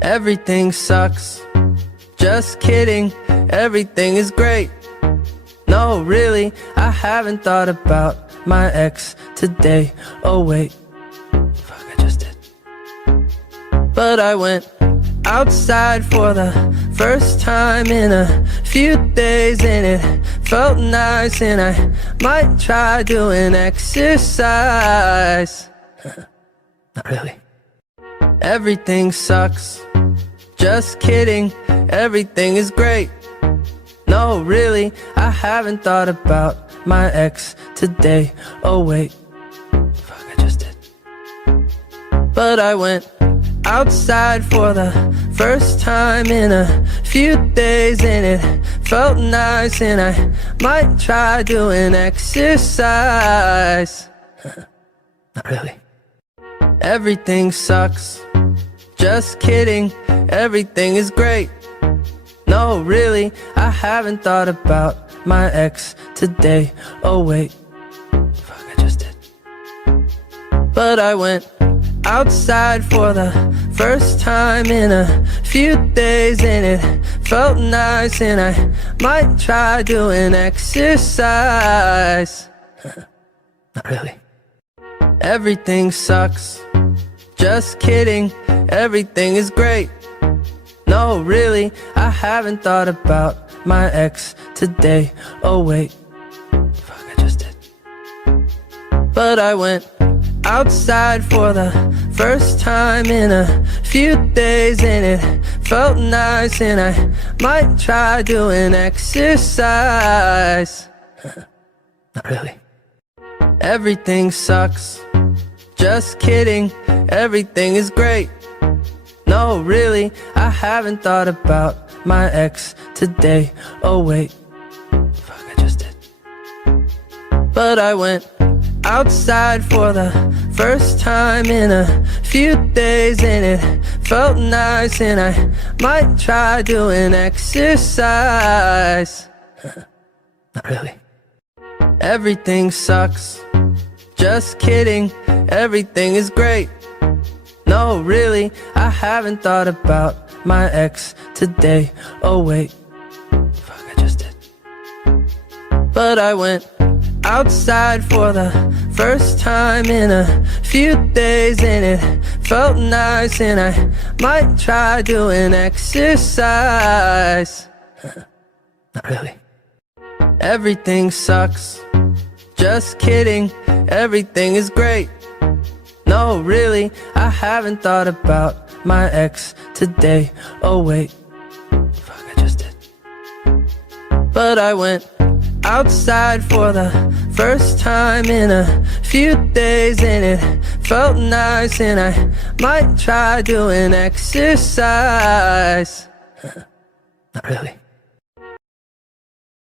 Everything sucks. Just kidding, everything is great. No, really, I haven't thought about my ex today. Oh wait, fuck, I just did. But I went outside for the first time in a few days, and it felt nice, and I might try doing exercise. Not really. Everything sucks. Just kidding, everything is great. No, really, I haven't thought about my ex today. Oh wait, fuck, I just did. But I went outside for the first time in a few days, and it felt nice, and I might try doing exercise. Not really. Everything sucks. Just kidding, everything is great. No, really, I haven't thought about my ex today. Oh wait, fuck, I just did. But I went outside for the first time in a few days, and it felt nice, and I might try doing exercise. Not really. Everything sucks. Just kidding, everything is great. No, really, I haven't thought about my ex today. Oh wait, fuck, I just did. But I went outside for the first time in a few days, and it felt nice, and I might try doing exercise. Not really. Everything sucks. Just kidding, everything is great. No, really, I haven't thought about my ex today. Oh wait, fuck, I just did. But I went outside for the first time in a few days, and it felt nice, and I might try doing exercise. Not really. Everything sucks. Just kidding, everything is great. No, really, I haven't thought about my ex today. Oh wait, fuck, I just did. But I went outside for the first time in a few days, and it felt nice, and I might try doing exercise. Not really. Everything sucks. Just kidding, everything is great. No, really, I haven't thought about my ex today. Oh wait, fuck, I just did. But I went outside for the first time in a few days, and it felt nice, and I might try doing exercise. Not really.